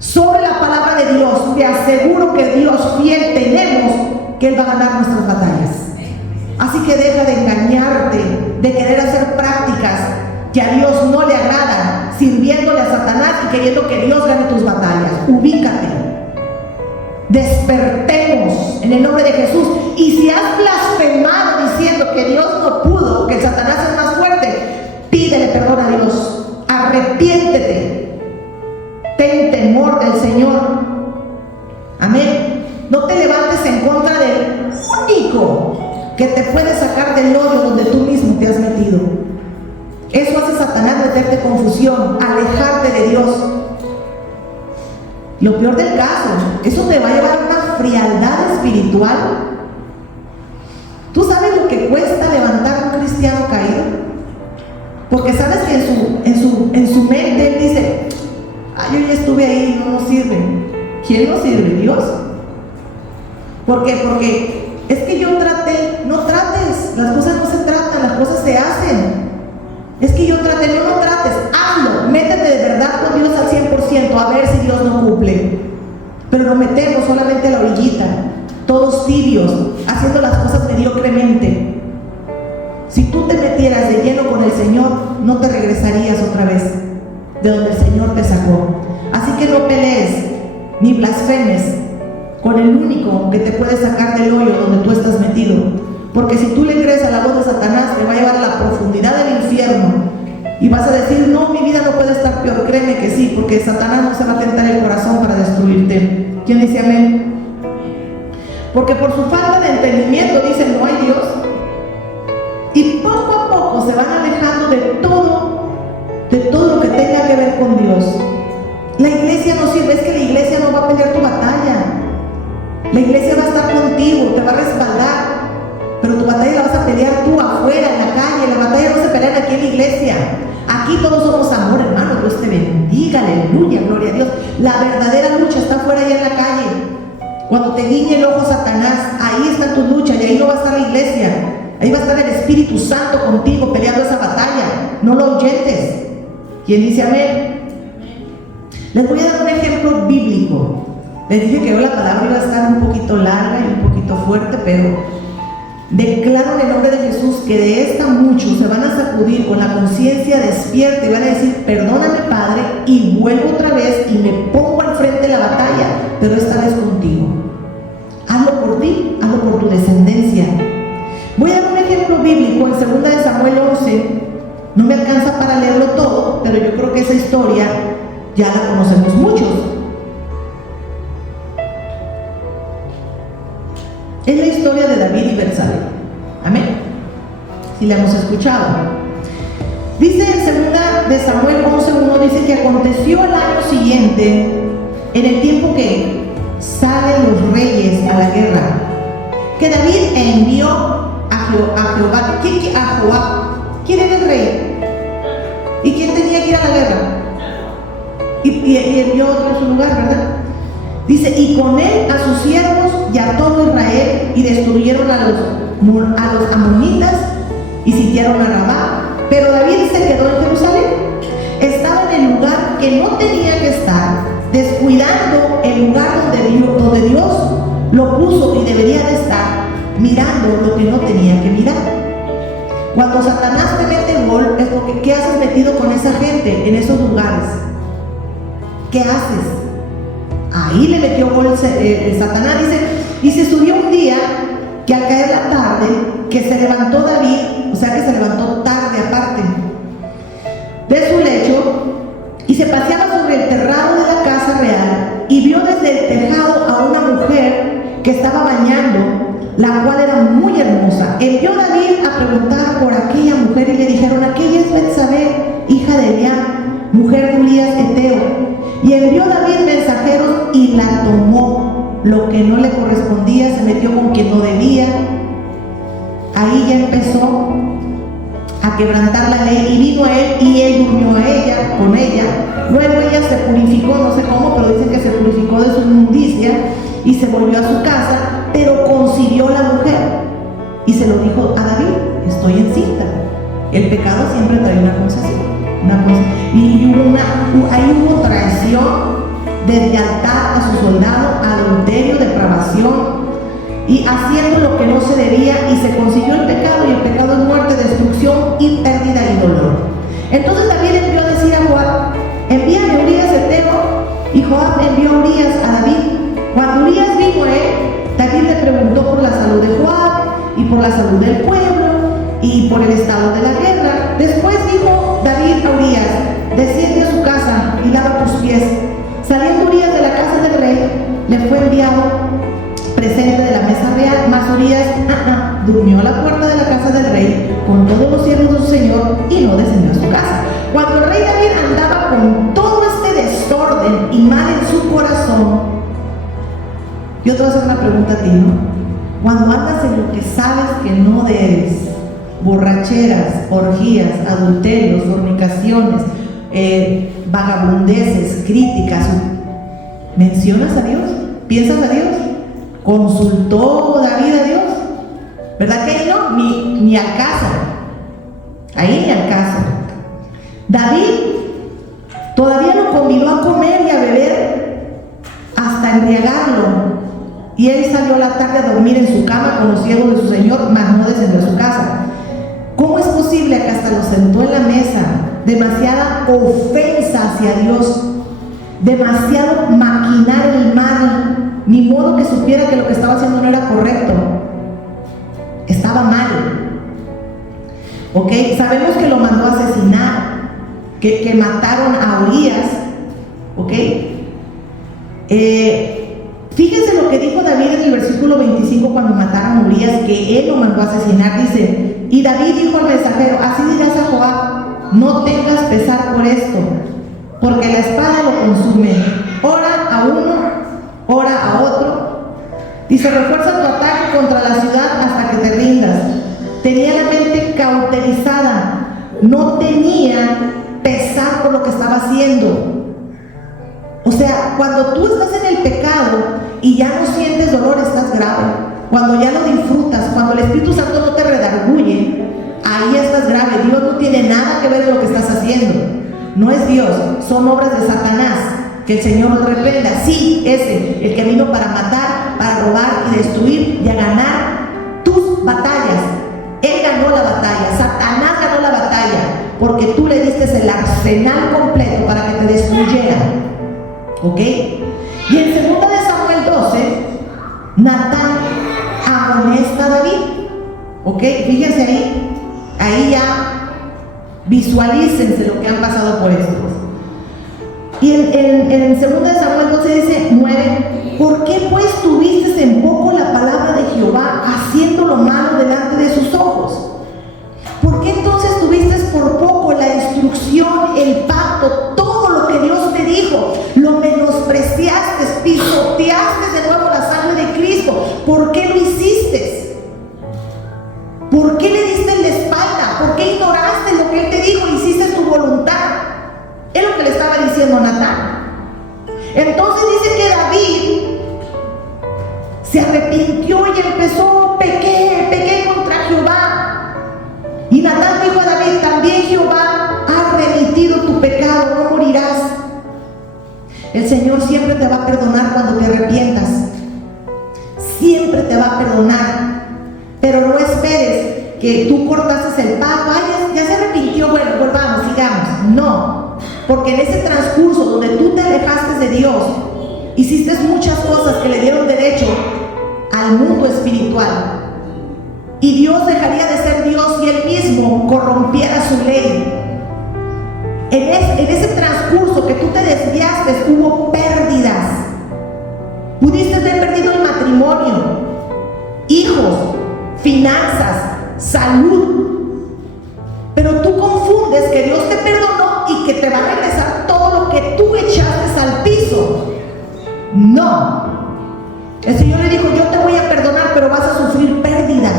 sobre la palabra de Dios, te aseguro que Dios fiel tenemos, que Él va a ganar nuestras batallas. Así que deja de engañarte, de querer hacer prácticas que a Dios no le agradan, sirviéndole a Satanás y queriendo que Dios gane tus batallas. Ubícate. Despertemos en el nombre de Jesús. Y si has blasfemado diciendo que Dios no pudo, que Satanás es más fuerte, pídele perdón a Dios. Arrepiéntete. Ten temor del Señor. Amén. No te levantes en contra del único que te puede sacar del hoyo donde tú mismo te has metido. Eso hace Satanás, meterte confusión, alejarte de Dios. Lo peor del caso, eso te va a llevar a una frialdad espiritual. ¿Tú sabes lo que cuesta levantar a un cristiano caído? Porque sabes que en su mente él dice, yo ya estuve ahí, no sirve. ¿Quién no sirve? Dios. ¿Por qué? Porque es que yo traté. No trates, las cosas no se tratan, las cosas se hacen. Es que yo traté, no trates, hazlo, métete de verdad con Dios al 100%, a ver si Dios no cumple. Pero nos metemos solamente a la orillita, todos tibios, haciendo las cosas mediocremente. Si tú te metieras de lleno con el Señor, no te regresarías otra vez de donde el Señor te sacó. Así que no pelees, ni blasfemes con el único que te puede sacar del hoyo donde tú estás metido. Porque si tú le crees a la voz de Satanás, te va a llevar a la profundidad del infierno. Y vas a decir, no, mi vida no puede estar peor. Créeme que sí, porque Satanás no se va a tentar el corazón para destruirte. ¿Quién dice amén? Porque por su falta de entendimiento dicen, no hay Dios. Y poco a poco se van alejando de todo lo que tenga que ver con Dios. La iglesia no sirve, es que la iglesia no va a pelear tu batalla. La iglesia va a estar contigo, te va a respaldar. Pero tu batalla la vas a pelear tú afuera, en la calle. La batalla no se pelea aquí en la iglesia. Aquí todos somos amor, hermano. Dios te bendiga, aleluya, gloria a Dios. La verdadera lucha está afuera y en la calle. Cuando te guiñe el ojo Satanás, ahí está tu lucha, y ahí no va a estar la iglesia. Ahí va a estar el Espíritu Santo contigo peleando esa batalla. No lo ahuyentes. ¿Quién dice amén? Les voy a dar un ejemplo bíblico. Les dije que hoy la palabra iba a estar un poquito larga y un poquito fuerte, pero declaro en el nombre de Jesús que de esta muchos se van a sacudir con la conciencia despierta y van a decir: perdóname, Padre, y vuelvo otra vez y me pongo al frente de la batalla, pero esta vez contigo. Hazlo por ti, hazlo por tu descendencia. Voy a dar un ejemplo bíblico en 2 de Samuel 11. No me alcanza para leerlo todo, pero yo creo que esa historia ya la conocemos muchos. Es la historia de David y Betsabé. Amén. Si la hemos escuchado. Dice en 2 de Samuel 11:1, dice que aconteció el año siguiente, en el tiempo que salen los reyes a la guerra, que David envió a Jehová. A Joab. ¿Quién era el rey? ¿Y quién tenía que ir a la guerra? Y envió otro en su lugar, ¿verdad? Dice: y con él a sus siervos y a todo Israel, y destruyeron a los amonitas y sitiaron a Rabá. Pero David se quedó en Jerusalén. Estaba en el lugar que no tenía que estar, descuidando el lugar donde Dios lo puso y debería de estar, mirando lo que no tenía que mirar. Cuando Satanás te mete gol, es porque ¿qué haces metido con esa gente en esos lugares? ¿Qué haces? Ahí le metió gol Satanás, dice, y se subió un día que al caer la tarde, que se levantó David, o sea que se levantó tarde aparte de su lecho, y se paseaba sobre el terrado de la casa real, y vio desde el tejado a una mujer que estaba bañando, la cual era muy hermosa. Envió David a preguntar por aquella mujer, y le dijeron: aquella es Betsabé, hija de Eliab, mujer de Urías Eteo. Y envió David mensajeros y la tomó. Lo que no le correspondía, se metió con quien no debía. Ahí ya empezó a quebrantar la ley, y vino a él, y él durmió con ella. Luego ella se purificó, no sé cómo, pero dicen que se purificó de su inmundicia y se volvió a su casa, pero concibió la mujer y se lo dijo a David: estoy encinta. El pecado siempre trae una concesión. Y ahí hubo traición, deslealtad a su soldado, adulterio, depravación, y haciendo lo que no se debía, y se consiguió el pecado, y el pecado es muerte, destrucción y pérdida y dolor. Entonces David envió a decir a Joab: envíame a Urías Eteo, y Joab envió a Urías a David. Cuando Urías vino a él, David le preguntó por la salud de Joab y por la salud del pueblo y por el estado de la guerra. Después dijo David a Urías: desciende a su casa y lava tus pies. Saliendo Urías de la casa del rey, le fue enviado presente de la mesa real, mas Urías durmió a la puerta de la casa del rey con todos los siervos de su señor, y no descendió a su casa. Cuando el rey David andaba con todo este desorden y mal en su corazón, yo te voy a hacer una pregunta a ti, ¿no? Cuando andas en lo que sabes que no debes, borracheras, orgías, adulterios, fornicaciones, vagabundeces, críticas, ¿mencionas a Dios? ¿Piensas a Dios? ¿Consultó David a Dios? ¿Verdad que ahí no? Ni al caso. Ahí ni al caso. David todavía lo convidó a comer y a beber hasta embriagarlo. Y él salió a la tarde a dormir en su cama con los siervos de su señor, mas no descendió a su casa. ¿Cómo es posible que hasta lo sentó en la mesa? Demasiada ofensa hacia Dios, demasiado maquinar el mal, ni modo que supiera que lo que estaba haciendo no era correcto, estaba mal. Ok, sabemos que lo mandó a asesinar, que mataron a Urías. Ok, fíjense lo que dijo David en el versículo 25 cuando mataron a Urías, que él lo mandó a asesinar. Dice: y David dijo al mensajero: así dirás a Joab, no tengas pesar por esto, porque la espada lo consume, ora a uno, ora a otro. Dice, refuerza tu ataque contra la ciudad hasta que te rindas. Tenía la mente cauterizada, no tenía pesar por lo que estaba haciendo. O sea, cuando tú estás en el pecado y ya no sientes dolor, estás grave. Cuando ya lo disfrutas, cuando el Espíritu Santo no te redarguye, ahí estás grave. Dios no tiene nada que ver con lo que estás haciendo. No es Dios, son obras de Satanás. Que el Señor nos reprenda. Sí, ese, el que vino para matar, para robar y destruir y a ganar tus batallas. Él ganó la batalla, Satanás ganó la batalla, porque tú le diste el arsenal completo para que te destruyera. ¿Ok? Y en 2 de Samuel 12, Natán amonesta a David. ¿Ok? Fíjense ahí ya visualícense lo que han pasado por esto. Y en 2 de Samuel 12 dice 9, ¿por qué pues tuviste en poco la palabra de Jehová, haciendo lo malo delante de sus ojos? ¿Por qué entonces tuviste por poco la instrucción, el pacto, todo lo que Dios te dijo? Lo menospreciaste, pisoteaste de nuevo la sangre de Cristo. ¿Por qué lo hiciste? ¿Por qué le diste la espalda? ¿Por qué ignoraste lo que Él te dijo y hiciste tu voluntad? Es lo que le estaba diciendo Natán. Entonces dice que David se arrepintió y empezó, pequé contra Jehová. Y Natán dijo a David, también Jehová ha remitido tu pecado, no morirás. El Señor siempre te va a perdonar cuando te arrepientas. Siempre te va a perdonar. Pero no esperes que tú cortases el pacto. Ay, ya se arrepintió, bueno, volvamos, sigamos. No, porque en ese transcurso donde tú te alejaste de Dios, hiciste muchas cosas que le dieron derecho al mundo espiritual. Y Dios dejaría de ser Dios y Él mismo corrompiera su ley. En ese transcurso que tú te desviaste, hubo pérdidas. Pudiste haber perdido el matrimonio, hijos, finanzas, salud. Pero tú confundes que Dios te perdonó y que te va a regresar todo lo que tú echaste al piso. No. El Señor le dijo, yo te voy a perdonar, pero vas a sufrir pérdida.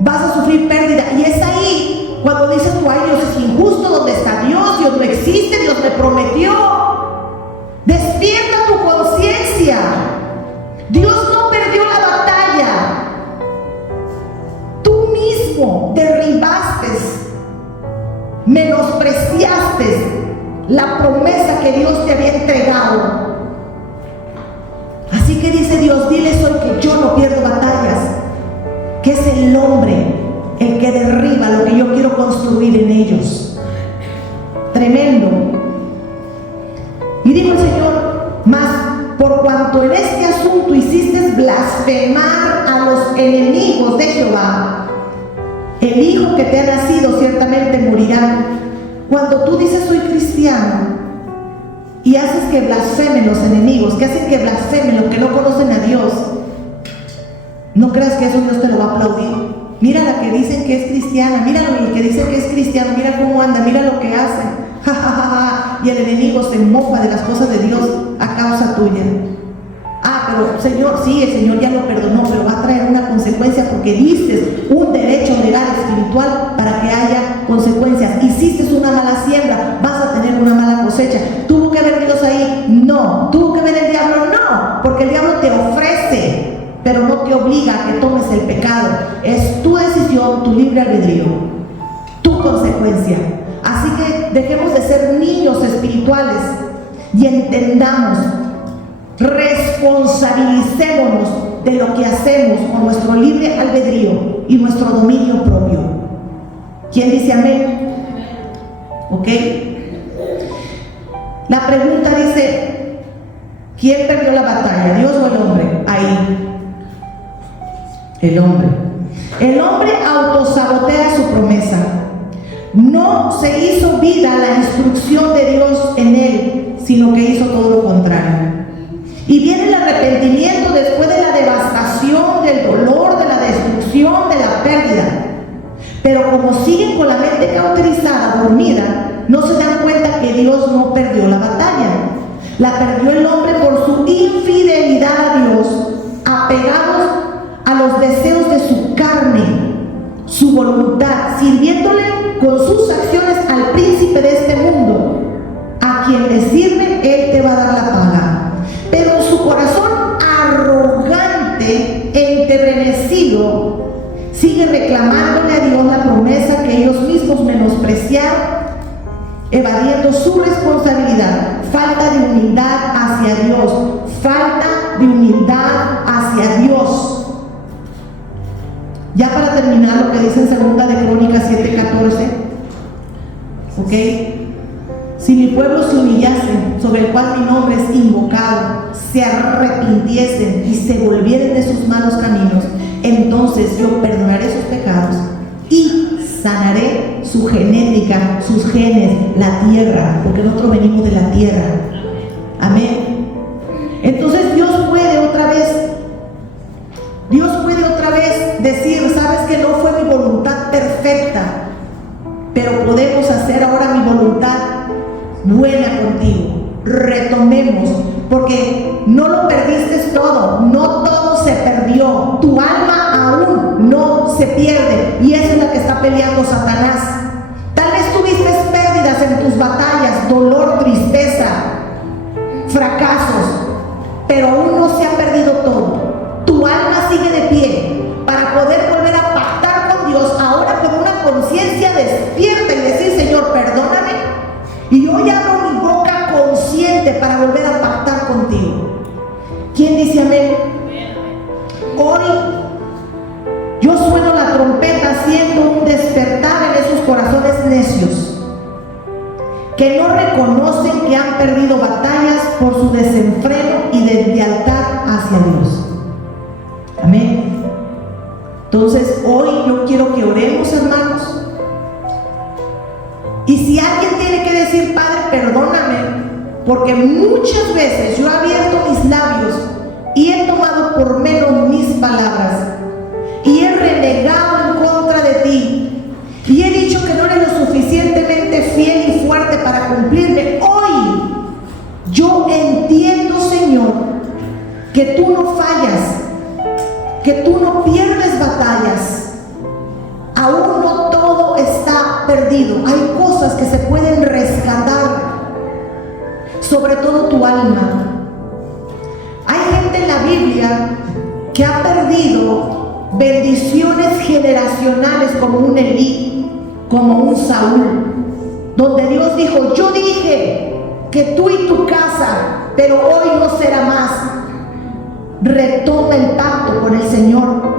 Vas a sufrir pérdida. Y es ahí cuando dices tú, ay, Dios es injusto, ¿dónde está Dios? Dios no existe, Dios te prometió. Despierta tu conciencia. Dios no perdió la batalla. Tú mismo derribaste, menospreciaste la promesa que Dios te había entregado. Así que dice Dios, diles hoy que yo no pierdo batallas, que es el hombre el que derriba lo que yo quiero construir en ellos. Tremendo. Y dijo el Señor, mas por cuanto en este asunto hiciste blasfemar a los enemigos de Jehová, el hijo que te ha nacido ciertamente morirá. Cuando tú dices soy cristiano y haces que blasfemen los enemigos, que hacen que blasfemen los que no conocen a Dios, no creas que eso Dios te lo va a aplaudir. Mira la que dicen que es cristiana, mira el que dice que es cristiano, mira cómo anda, mira lo que hace. Y el enemigo se mofa de las cosas de Dios a causa tuya. Pero Señor, sí, el Señor ya lo perdonó, pero va a traer una consecuencia porque diste un derecho legal espiritual para que haya consecuencias. Hiciste una mala siembra, vas a tener una mala cosecha. ¿Tuvo que ver Dios ahí? No. ¿Tuvo que ver el diablo? No, porque el diablo te ofrece, pero no te obliga a que tomes el pecado. Es tu decisión, tu libre albedrío, tu consecuencia. Así que dejemos de ser niños espirituales y entendamos, responsabilicémonos de lo que hacemos con nuestro libre albedrío y nuestro dominio propio. ¿Quién dice amén? ¿Ok? La pregunta dice, ¿quién perdió la batalla, Dios o el hombre? Ahí, el hombre. El hombre autosabotea su promesa. No se hizo vida la instrucción de Dios en él, sino que hizo todo lo contrario. Y viene el arrepentimiento después de la devastación, del dolor, de la destrucción, de la pérdida. Pero como siguen con la mente cauterizada, dormida, no se dan cuenta que Dios no perdió la batalla. La perdió el hombre por su infidelidad a Dios falta de humildad hacia Dios. Ya para terminar, lo que dice en 2 de Crónicas 7:14, ¿ok? Si mi pueblo se humillase, sobre el cual mi nombre es invocado, se arrepintiesen y se volvieren de sus malos caminos, entonces yo perdonaré sus pecados y sanaré su genética, sus genes, la tierra, porque nosotros venimos de la tierra. Amén. Entonces Dios puede otra vez decir, sabes que no fue mi voluntad perfecta, pero podemos hacer ahora mi voluntad buena contigo. Retomemos, porque no lo perdiste todo, no todo se perdió, tu alma aún no se pierde, y esa es la que está peleando Satanás. Tal vez tuviste pérdidas en tus batallas, dolor, tristeza, fracasos, pero aún no se ha perdido todo. Tu alma sigue de pie para poder volver a pactar con Dios, ahora con una conciencia despierta y decir, Señor, perdóname, y hoy abro mi boca consciente para volver a pactar contigo. ¿Quién dice amén? Hoy yo sueno la trompeta haciendo un despertar en esos corazones necios que no reconocen que han perdido batallas por su desenfreno y deslealtad hacia Dios. Amén. Entonces hoy yo quiero que oremos, hermanos. Y si alguien tiene que decir, Padre, perdóname, porque muchas veces yo he abierto mis labios y he tomado por menos mis palabras y he renegado en contra de ti y he dicho que no eres lo suficientemente fiel y fuerte para cumplirme. Hoy yo entiendo, Señor, que tú no fallas, que tú no pierdes batallas. Aún no todo está perdido. Hay cosas que se pueden rescatar, sobre todo tu alma. Hay gente en la Biblia que ha perdido bendiciones generacionales, como un Elí, como un Saúl, donde Dios dijo, yo dije que tú y tu casa, pero hoy no será más. Retoma el pacto con el Señor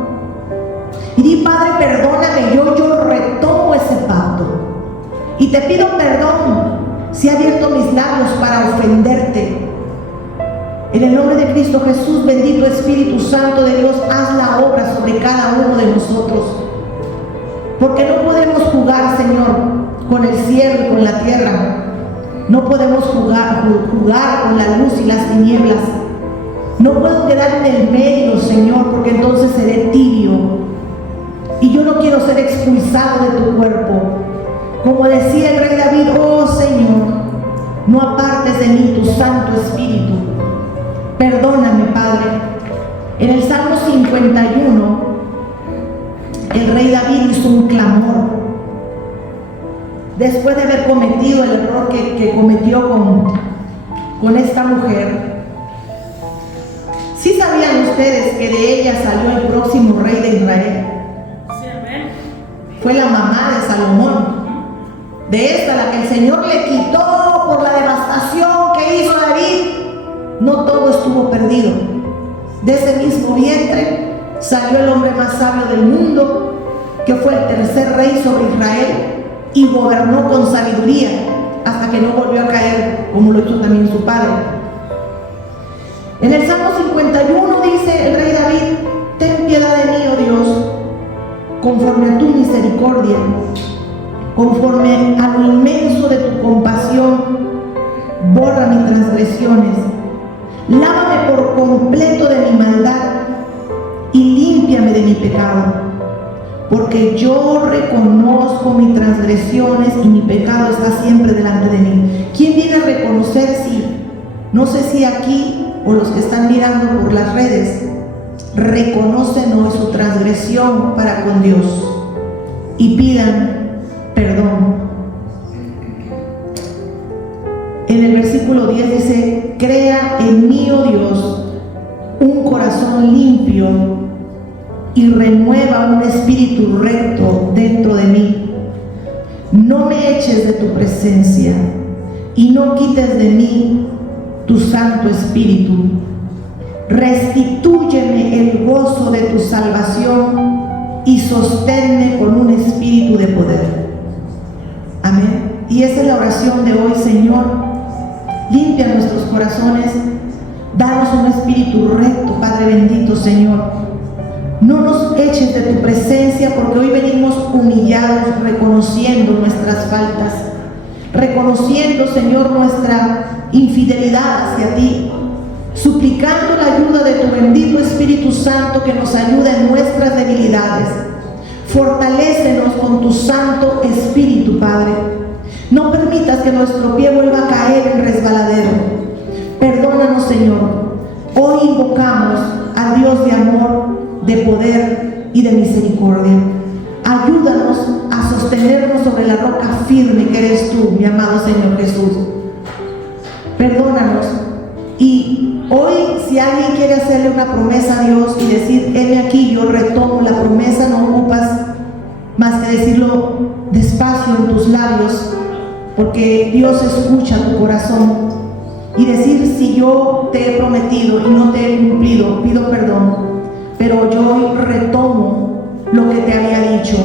y di, Padre, perdóname, yo retomo ese pacto y te pido perdón si he abierto mis labios para ofenderte. En el nombre de Cristo Jesús, bendito Espíritu Santo de Dios, haz la obra sobre cada uno de nosotros, porque no podemos jugar, Señor, con el cielo y con la tierra. No podemos jugar con la luz y las tinieblas. No puedo quedar en el medio, Señor, porque entonces seré tibio. Y yo no quiero ser expulsado de tu cuerpo. Como decía el rey David, oh Señor, no apartes de mí tu Santo Espíritu. Perdóname, Padre. En el Salmo 51, el rey David hizo un clamor. Después de haber cometido el error que cometió con esta mujer. ¿Sí sabían ustedes que de ella salió el próximo rey de Israel? Fue la mamá de Salomón. De esta, la que el Señor le quitó por la devastación que hizo David. No todo estuvo perdido. De ese mismo vientre salió el hombre más sabio del mundo, que fue el tercer rey sobre Israel y gobernó con sabiduría hasta que no volvió a caer, como lo hizo también su padre. En el Salmo 51 dice el rey David, ten piedad de mí, oh Dios, conforme a tu misericordia, conforme a lo inmenso de tu compasión, borra mis transgresiones, lávame por completo de mi maldad y límpiame de mi pecado, porque yo reconozco mis transgresiones y mi pecado está siempre delante de mí. ¿Quién viene a reconocer? Si no sé si aquí o los que están mirando por las redes reconocen hoy su transgresión para con Dios y pidan perdón. En el versículo 10 dice, crea en mí, oh Dios, un corazón limpio y renueva un espíritu recto dentro de mí. No me eches de tu presencia y no quites de mí tu Santo Espíritu. restitúyeme el gozo de tu salvación y sosténme con un espíritu de poder. Amén. Y esa es la oración de hoy, Señor. Limpia nuestros corazones, danos un espíritu recto, Padre bendito, Señor. No nos eches de tu presencia, porque hoy venimos humillados, reconociendo nuestras faltas, reconociendo, Señor, nuestra infidelidad hacia ti, suplicando la ayuda de tu bendito Espíritu Santo que nos ayude en nuestras debilidades. Fortalécenos con tu Santo Espíritu, Padre. No permitas que nuestro pie vuelva a caer en resbaladero. Perdónanos, Señor. Hoy invocamos a Dios de amor, de poder y de misericordia. Ayúdanos a sostenernos sobre la roca firme que eres tú, mi amado Señor Jesús. Perdónanos. Y hoy, si alguien quiere hacerle una promesa a Dios y decir, heme aquí, yo retomo la promesa, no ocupas más que decirlo despacio en tus labios, porque Dios escucha tu corazón. Y decir, si yo te he prometido y no te he cumplido, pido perdón, pero yo hoy retomo lo que te había dicho.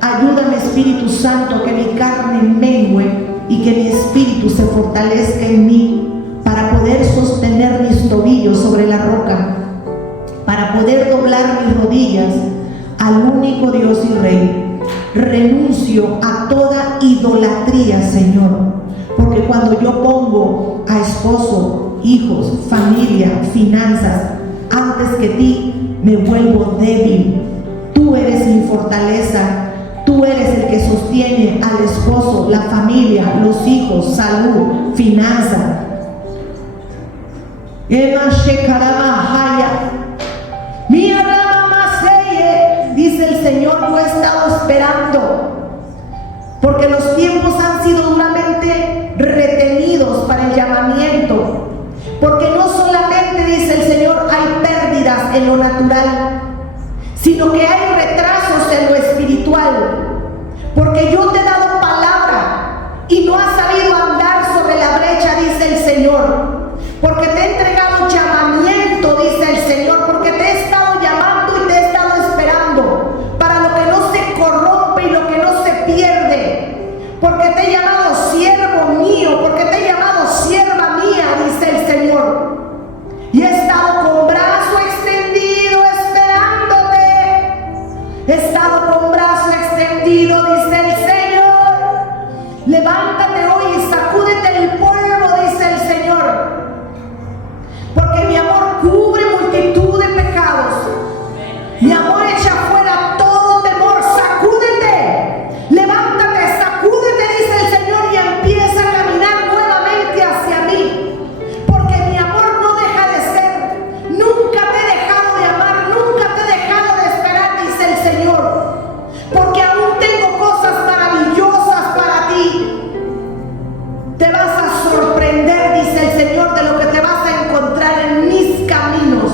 Ayúdame, Espíritu Santo, que mi carne mengue y que mi espíritu se fortalezca en mí, para poder sostener mis tobillos sobre la roca, para poder doblar mis rodillas al único Dios y Rey. Renuncio a toda idolatría, Señor, porque cuando yo pongo a esposo, hijos, familia, finanzas antes que ti, me vuelvo débil. Tú eres mi fortaleza. Tú eres el que sostiene al esposo, la familia, los hijos, salud, finanzas. Dice el Señor, yo he estado esperando, porque los tiempos han sido duramente retenidos para el llamamiento, porque no solamente, dice el Señor, hay pérdidas en lo natural, sino que hay retrasos en lo espiritual, porque yo te he dado palabra y no has sabido andar sobre la brecha, dice el Señor. Porque te he entregado llamamiento, dice el Señor, porque te he estado llamando y te he estado esperando para lo que no se corrompe y lo que no se pierde. Porque te he llamado siervo mío, porque te he llamado sierva mía, dice el Señor. Y he estado con brazo extendido esperándote. He estado con brazo extendido, dice el Señor. Levántate hoy y sacúdete el polvo, dice el Señor. Porque mi amor cubre multitud de pecados. Mi amor echa fuera todo temor. Sacúdete, levántate, sacúdete, dice el Señor, y empieza a caminar nuevamente hacia mí. Porque mi amor no deja de ser. Nunca te he dejado de amar, nunca te he dejado de esperar, dice el Señor. Porque aún tengo cosas maravillosas para ti. Te vas a sorprender, dice el Señor, de lo que te vas a encontrar en mis caminos.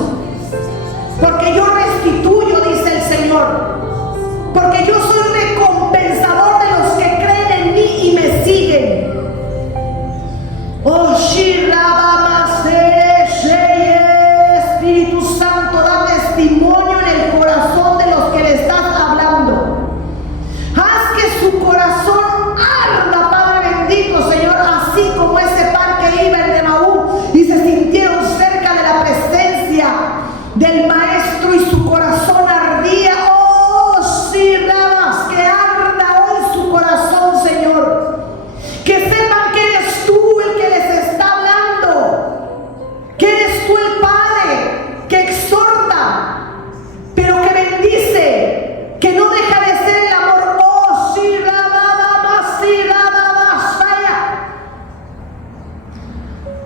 Porque yo restituyo, dice el Señor. Porque yo soy recompensador de los que creen en mí y me siguen. Oh, Espíritu Santo, da testimonio en el corazón de los que le estás hablando. Haz que su corazón arda, Padre bendito, Señor, así como ese pan que iba en Emaú y se sintieron cerca de la presencia del Maestro y su corazón ardía. Oh, sí, ramas, que arda hoy su corazón, Señor. Que sepan que eres tú el que les está hablando, que eres tú el Padre que exhorta, pero que bendice, que no deja de ser el amor. Oh, sí,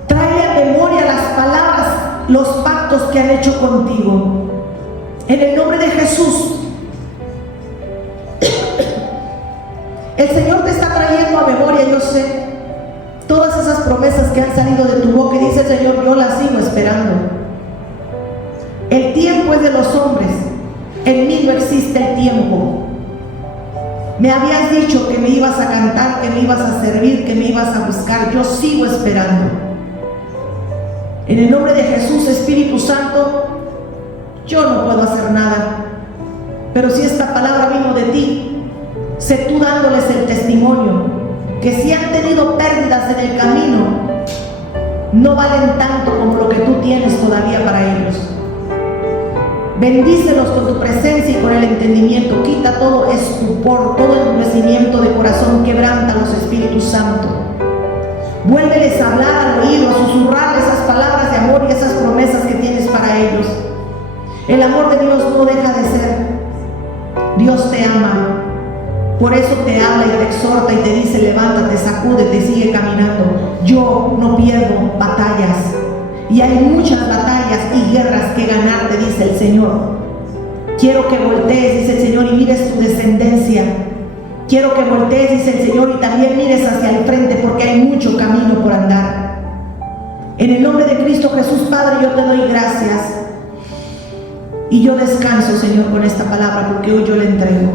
trae a memoria las palabras, los pactos que han hecho contigo. En el nombre de Jesús, el Señor te está trayendo a memoria, yo sé, todas esas promesas que han salido de tu boca, y dice el Señor, yo las sigo esperando. El tiempo es de los hombres, en mí no existe el tiempo. Me habías dicho que me ibas a cantar, que me ibas a servir, que me ibas a buscar. Yo sigo esperando. En el nombre de Jesús, Espíritu Santo, yo no puedo hacer nada, pero si esta palabra vino de ti, sé tú dándoles el testimonio, que si han tenido pérdidas en el camino, no valen tanto como lo que tú tienes todavía para ellos. Bendícelos con tu presencia y con el entendimiento. Quita todo estupor, todo endurecimiento de corazón. Quebrántalos, Espíritu Santo. Vuélveles a hablar al oído, a susurrar esas palabras de amor y esas promesas que tienes para ellos. El amor de Dios no deja de ser. Dios te ama. Por eso te habla y te exhorta y te dice: levántate, sacúdete y sigue caminando. Yo no pierdo batallas. Y hay muchas batallas y guerras que ganar, te dice el Señor. Quiero que voltees, dice el Señor, y mires tu descendencia. Quiero que voltees, dice el Señor, y también mires hacia el frente, porque hay mucho camino por andar. En el nombre de Cristo Jesús, Padre, yo te doy gracias. Y yo descanso, Señor, con esta palabra, porque hoy yo la entrego.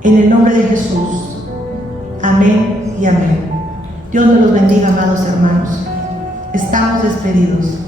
En el nombre de Jesús. Amén y amén. Dios me los bendiga, amados hermanos. Estamos despedidos.